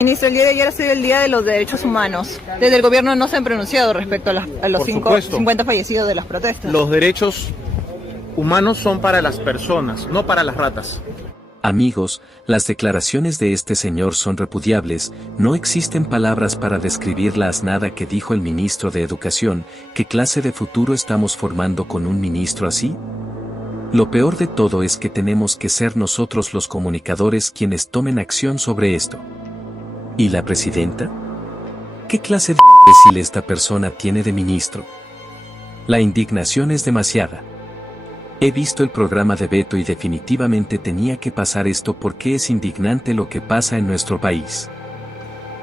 Ministro, el día de ayer ha sido el Día de los Derechos Humanos. Desde el gobierno no se han pronunciado respecto a los 50 fallecidos de las protestas. Los derechos humanos son para las personas, no para las ratas. Amigos, las declaraciones de este señor son repudiables, no existen palabras para describir la asnada que dijo el ministro de Educación. ¿Qué clase de futuro estamos formando con un ministro así? Lo peor de todo es que tenemos que ser nosotros los comunicadores quienes tomen acción sobre esto. ¿Y la presidenta? ¿Qué clase de imbécil esta persona tiene de ministro? La indignación es demasiada. He visto el programa de Beto y definitivamente tenía que pasar esto porque es indignante lo que pasa en nuestro país.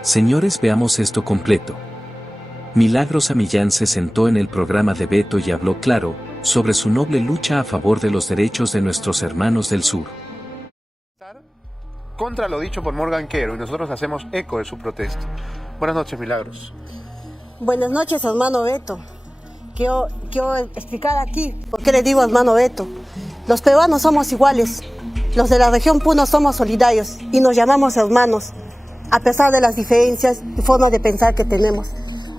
Señores, veamos esto completo. Milagros Amillán se sentó en el programa de Beto y habló claro sobre su noble lucha a favor de los derechos de nuestros hermanos del sur. Contra lo dicho por Morgan Quero, y nosotros hacemos eco de su protesta. Buenas noches, Milagros. Buenas noches, hermano Beto. Quiero explicar aquí por qué le digo hermano Beto. Los peruanos somos iguales, los de la región Puno somos solidarios y nos llamamos hermanos, a pesar de las diferencias y formas de pensar que tenemos.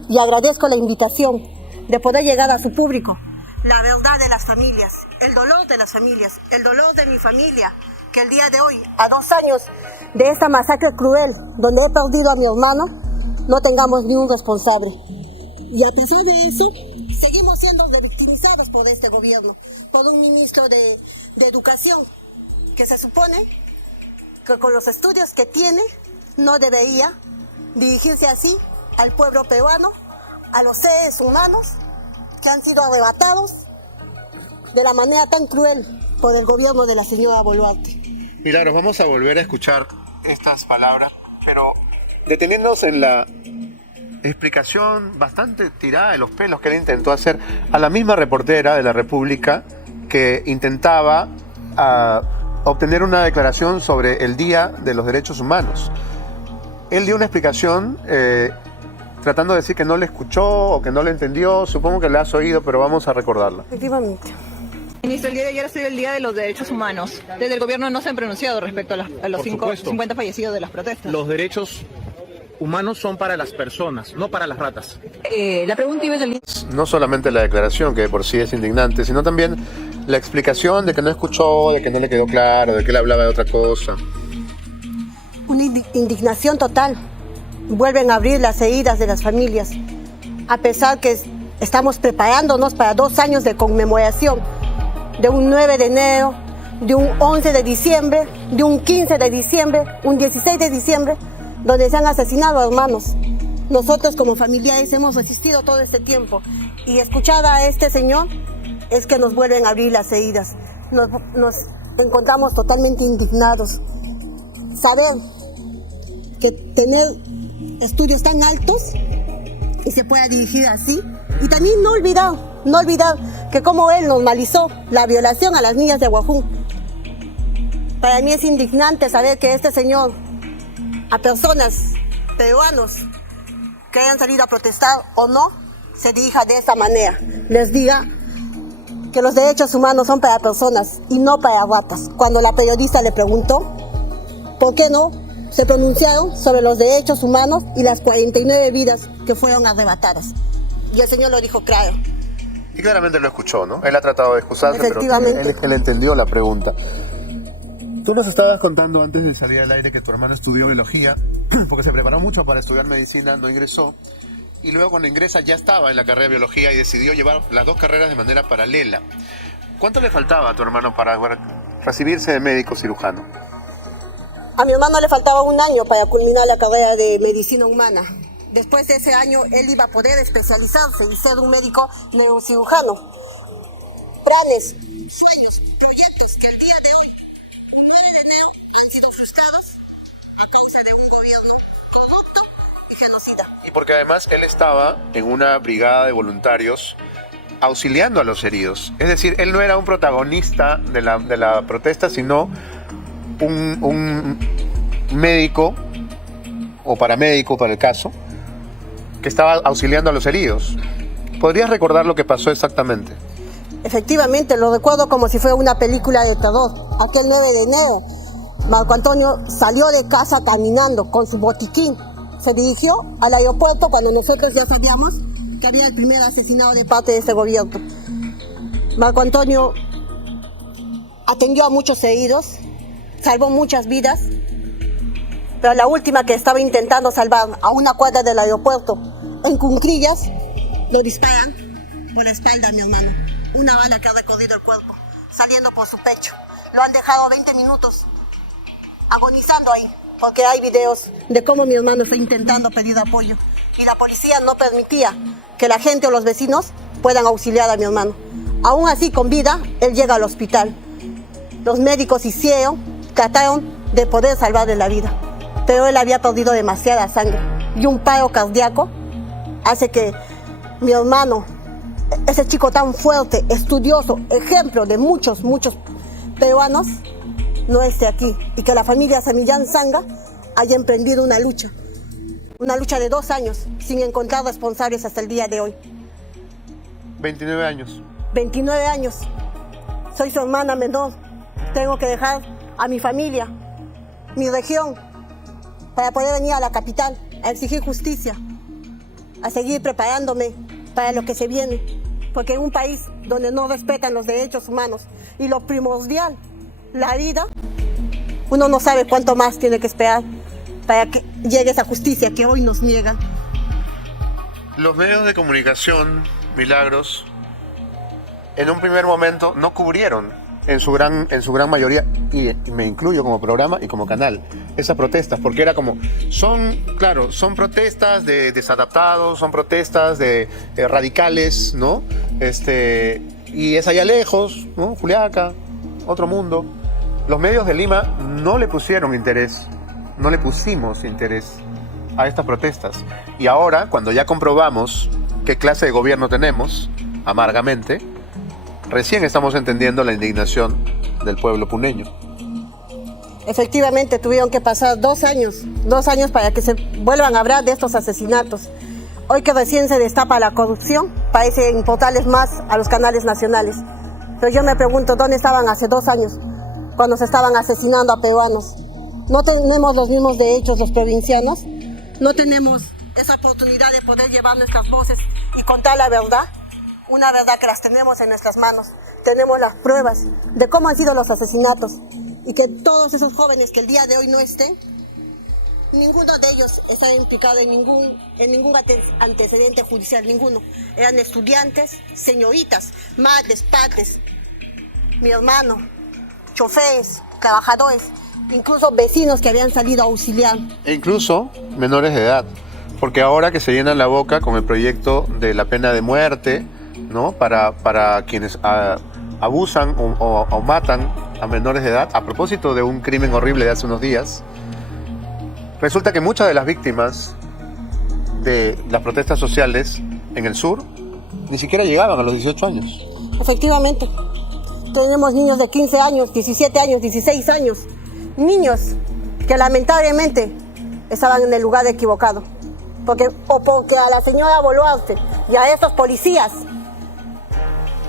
Y agradezco la invitación de poder llegar a su público. La verdad de las familias, el dolor de las familias, el dolor de mi familia, que el día de hoy, a 2 años de esta masacre cruel, donde he perdido a mi hermana, no tengamos ni un responsable. Y a pesar de eso, seguimos siendo revictimizados por este gobierno, por un ministro de Educación, que se supone que con los estudios que tiene, no debería dirigirse así al pueblo peruano, a los seres humanos que han sido arrebatados de la manera tan cruel por el gobierno de la señora Boluarte. Milagros, vamos a volver a escuchar estas palabras, pero deteniéndonos en la explicación bastante tirada de los pelos que él intentó hacer a la misma reportera de la República que intentaba obtener una declaración sobre el Día de los Derechos Humanos. Él dio una explicación tratando de decir que no le escuchó o que no le entendió. Supongo que le has oído, pero vamos a recordarla. Efectivamente. Ministro, el día de ayer ha sido el Día de los Derechos Humanos. Desde el gobierno no se han pronunciado respecto a los 50 fallecidos de las protestas. Los derechos humanos son para las personas, no para las ratas. La pregunta iba a No solamente la declaración, que de por sí es indignante, sino también la explicación de que no escuchó, de que no le quedó claro, de que él hablaba de otra cosa. Una indignación total. Vuelven a abrir las heridas de las familias, a pesar que estamos preparándonos para 2 años de conmemoración, de un 9 de enero, de un 11 de diciembre, de un 15 de diciembre, un 16 de diciembre, donde se han asesinado hermanos. Nosotros como familiares hemos resistido todo este tiempo y escuchar a este señor es que nos vuelven a abrir las heridas. Nos encontramos totalmente indignados. Saber que tener estudios tan altos y se pueda dirigir así, y también no olvidar que como él normalizó la violación a las niñas de Huajún. Para mí es indignante saber que este señor a personas peruanos que hayan salido a protestar o no se dirija de esa manera, les diga que los derechos humanos son para personas y no para ratas. Cuando la periodista le preguntó por qué no se pronunciaron sobre los derechos humanos y las 49 vidas que fueron arrebatadas. Y el señor lo dijo claro. Y claramente lo escuchó, ¿no? Él ha tratado de excusarse, pero él entendió la pregunta. Tú nos estabas contando antes de salir al aire que tu hermano estudió biología, porque se preparó mucho para estudiar medicina, no ingresó, y luego cuando ingresa ya estaba en la carrera de biología y decidió llevar las 2 carreras de manera paralela. ¿Cuánto le faltaba a tu hermano para recibirse de médico cirujano? A mi hermano le faltaba 1 año para culminar la carrera de medicina humana. Después de ese año, él iba a poder especializarse y ser un médico neurocirujano. Planes, sueños, proyectos que al día de hoy, 9 de enero, han sido frustrados a causa de un gobierno corrupto y genocida. Y porque además él estaba en una brigada de voluntarios auxiliando a los heridos. Es decir, él no era un protagonista de la protesta, sino un médico o paramédico para el caso que estaba auxiliando a los heridos. ¿Podrías recordar lo que pasó exactamente? Efectivamente, lo recuerdo como si fuera una película de terror. Aquel 9 de enero Marco Antonio salió de casa caminando con su botiquín. Se dirigió al aeropuerto cuando nosotros ya sabíamos que había el primer asesinado de parte de este gobierno. Marco Antonio atendió a muchos heridos, salvó muchas vidas, pero la última que estaba intentando salvar a una cuadra del aeropuerto, en Cuncrillas, lo disparan por la espalda a mi hermano. Una bala que ha recorrido el cuerpo, saliendo por su pecho. Lo han dejado 20 minutos agonizando ahí, porque hay videos de cómo mi hermano está intentando pedir apoyo y la policía no permitía que la gente o los vecinos puedan auxiliar a mi hermano. Aún así, con vida, él llega al hospital. Los médicos trataron de poder salvarle la vida, pero él había perdido demasiada sangre y un paro cardíaco hace que mi hermano, ese chico tan fuerte, estudioso, ejemplo de muchos peruanos, no esté aquí y que la familia Samillán Sanga haya emprendido una lucha de 2 años sin encontrar responsables hasta el día de hoy. 29 años. 29 años. Soy su hermana menor. Tengo que dejar a mi familia, mi región, para poder venir a la capital a exigir justicia, a seguir preparándome para lo que se viene. Porque en un país donde no respetan los derechos humanos y lo primordial, la vida, uno no sabe cuánto más tiene que esperar para que llegue esa justicia que hoy nos niegan. Los medios de comunicación, Milagros, en un primer momento no cubrieron en su gran mayoría, y me incluyo como programa y como canal, esas protestas, porque era como, son protestas de desadaptados, son protestas de radicales, ¿no? Y es allá lejos, ¿no? Juliaca, otro mundo. Los medios de Lima no le pusimos interés a estas protestas. Y ahora, cuando ya comprobamos qué clase de gobierno tenemos, amargamente, recién estamos entendiendo la indignación del pueblo puneño. Efectivamente, tuvieron que pasar 2 años para que se vuelvan a hablar de estos asesinatos. Hoy que recién se destapa la corrupción, parece importarles más a los canales nacionales. Pero yo me pregunto, ¿dónde estaban hace 2 años, cuando se estaban asesinando a peruanos? No tenemos los mismos derechos los provincianos, no tenemos esa oportunidad de poder llevar nuestras voces y contar la verdad. Una verdad que las tenemos en nuestras manos. Tenemos las pruebas de cómo han sido los asesinatos y que todos esos jóvenes que el día de hoy no estén, ninguno de ellos está implicado en ningún antecedente judicial, ninguno. Eran estudiantes, señoritas, madres, padres, mi hermano, choferes, trabajadores, incluso vecinos que habían salido a auxiliar. E incluso menores de edad, porque ahora que se llenan la boca con el proyecto de la pena de muerte, ¿no? Para quienes abusan o matan a menores de edad, a propósito de un crimen horrible de hace unos días, resulta que muchas de las víctimas de las protestas sociales en el sur ni siquiera llegaban a los 18 años. Efectivamente, tenemos niños de 15 años, 17 años, 16 años, niños que lamentablemente estaban en el lugar equivocado, porque a la señora Boluarte y a esos policías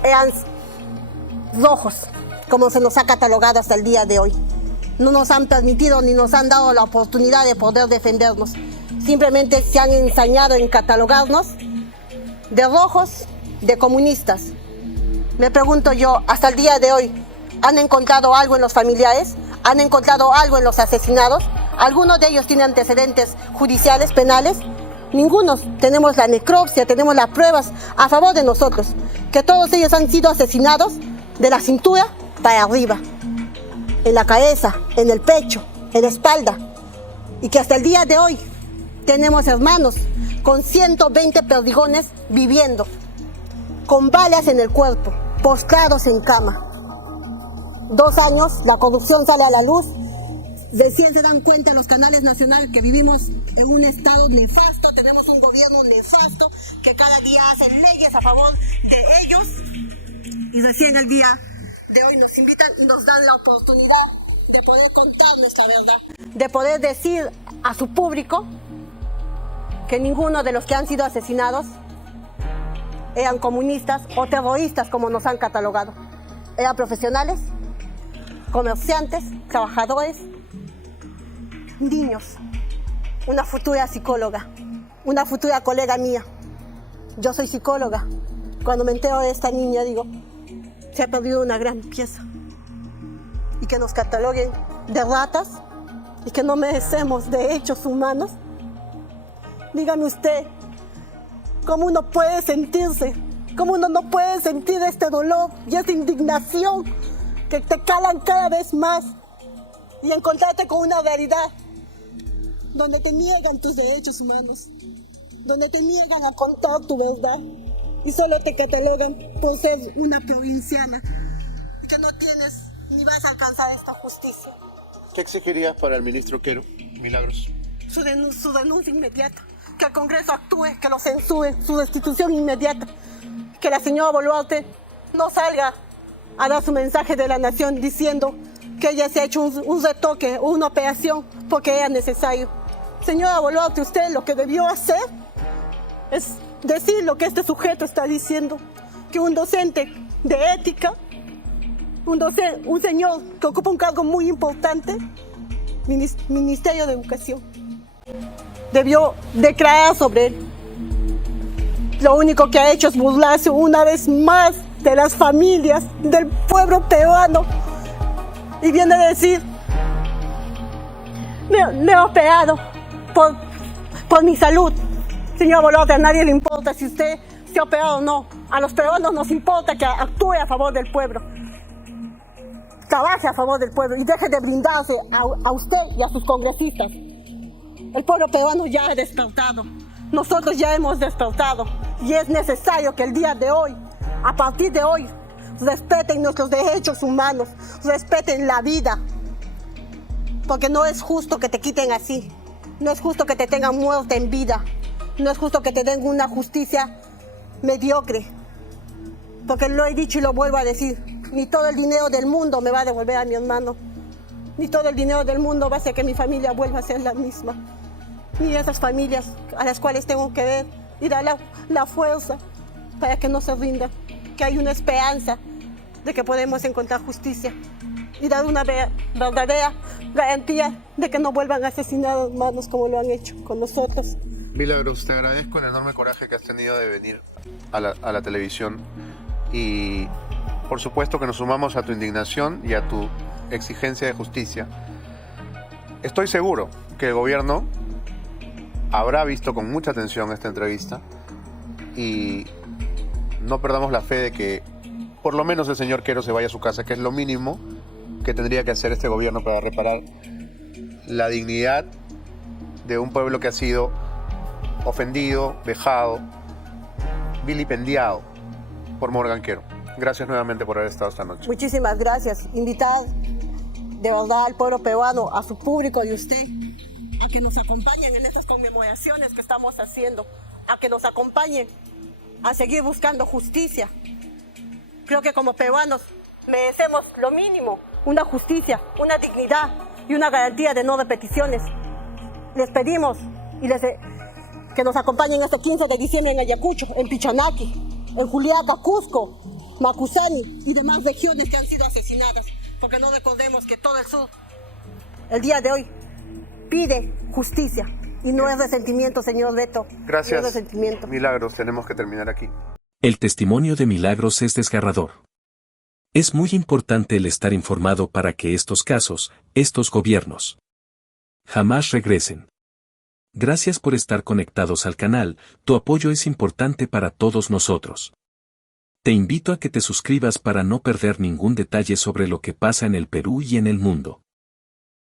eran rojos, como se nos ha catalogado hasta el día de hoy. No nos han permitido ni nos han dado la oportunidad de poder defendernos. Simplemente se han ensañado en catalogarnos de rojos, de comunistas. Me pregunto yo, hasta el día de hoy, ¿han encontrado algo en los familiares? ¿Han encontrado algo en los asesinados? ¿Algunos de ellos tienen antecedentes judiciales, penales? Ninguno. Tenemos la necropsia, tenemos las pruebas a favor de nosotros, que todos ellos han sido asesinados de la cintura para arriba, en la cabeza, en el pecho, en la espalda, y que hasta el día de hoy tenemos hermanos con 120 perdigones viviendo, con balas en el cuerpo, postrados en cama. 2 años, la corrupción sale a la luz. Recién se dan cuenta los canales nacionales que vivimos en un estado nefasto, tenemos un gobierno nefasto que cada día hace leyes a favor de ellos, y recién el día de hoy nos invitan y nos dan la oportunidad de poder contar nuestra verdad, de poder decir a su público que ninguno de los que han sido asesinados eran comunistas o terroristas como nos han catalogado. Eran profesionales, comerciantes, trabajadores, niños, una futura psicóloga, una futura colega mía. Yo soy psicóloga. Cuando me entero de esta niña digo, se ha perdido una gran pieza. Y que nos cataloguen de ratas y que no merecemos derechos humanos. Dígame usted, ¿cómo uno puede sentirse? ¿Cómo uno no puede sentir este dolor y esta indignación que te calan cada vez más y encontrarte con una realidad donde te niegan tus derechos humanos, donde te niegan a contar tu verdad y solo te catalogan por ser una provinciana y que no tienes ni vas a alcanzar esta justicia? ¿Qué exigirías para el ministro Quero, Milagros? Su denuncia inmediata, que el Congreso actúe, que lo censure, su destitución inmediata, que la señora Boluarte no salga a dar su mensaje de la nación diciendo que ella se ha hecho un retoque o una operación porque era necesario. Señora Boluarte, usted lo que debió hacer es decir lo que este sujeto está diciendo, que un docente de ética, un señor que ocupa un cargo muy importante, Ministerio de Educación, debió declarar sobre él. Lo único que ha hecho es burlarse una vez más de las familias, del pueblo peruano, y viene a decir, me he operado por mi salud. Señor Boluarte, a nadie le importa si usted se ha operado o no. A los peruanos nos importa que actúe a favor del pueblo, trabaje a favor del pueblo y deje de brindarse a usted y a sus congresistas. El pueblo peruano ya ha despertado, nosotros ya hemos despertado y es necesario que el día de hoy, a partir de hoy, respeten nuestros derechos humanos, respeten la vida, porque no es justo que te quiten así, no es justo que te tengan muerte en vida, no es justo que te den una justicia mediocre, porque lo he dicho y lo vuelvo a decir, ni todo el dinero del mundo me va a devolver a mi hermano, ni todo el dinero del mundo va a hacer que mi familia vuelva a ser la misma, ni esas familias a las cuales tengo que ver y dar la fuerza para que no se rindan, que hay una esperanza de que podemos encontrar justicia y dar una verdadera garantía de que no vuelvan a asesinar a hermanos como lo han hecho con nosotros. Milagros, te agradezco el enorme coraje que has tenido de venir a la televisión y por supuesto que nos sumamos a tu indignación y a tu exigencia de justicia. Estoy seguro que el gobierno habrá visto con mucha atención esta entrevista y no perdamos la fe de que por lo menos el señor Quero se vaya a su casa, que es lo mínimo que tendría que hacer este gobierno para reparar la dignidad de un pueblo que ha sido ofendido, vejado, vilipendiado por Morgan Quero. Gracias nuevamente por haber estado esta noche. Muchísimas gracias. Invitar de verdad al pueblo peruano, a su público y usted, a que nos acompañen en estas conmemoraciones que estamos haciendo, a que nos acompañen a seguir buscando justicia. Creo que como peruanos merecemos lo mínimo, una justicia, una dignidad y una garantía de no repeticiones. Les pedimos que nos acompañen este 15 de diciembre en Ayacucho, en Pichanaki, en Juliaca, Cusco, Macusani y demás regiones que han sido asesinadas, porque no recordemos que todo el sur, el día de hoy, pide justicia y no es resentimiento, señor Beto. Gracias, no es resentimiento. Milagros, tenemos que terminar aquí. El testimonio de Milagros es desgarrador. Es muy importante el estar informado para que estos casos, estos gobiernos, jamás regresen. Gracias por estar conectados al canal, tu apoyo es importante para todos nosotros. Te invito a que te suscribas para no perder ningún detalle sobre lo que pasa en el Perú y en el mundo.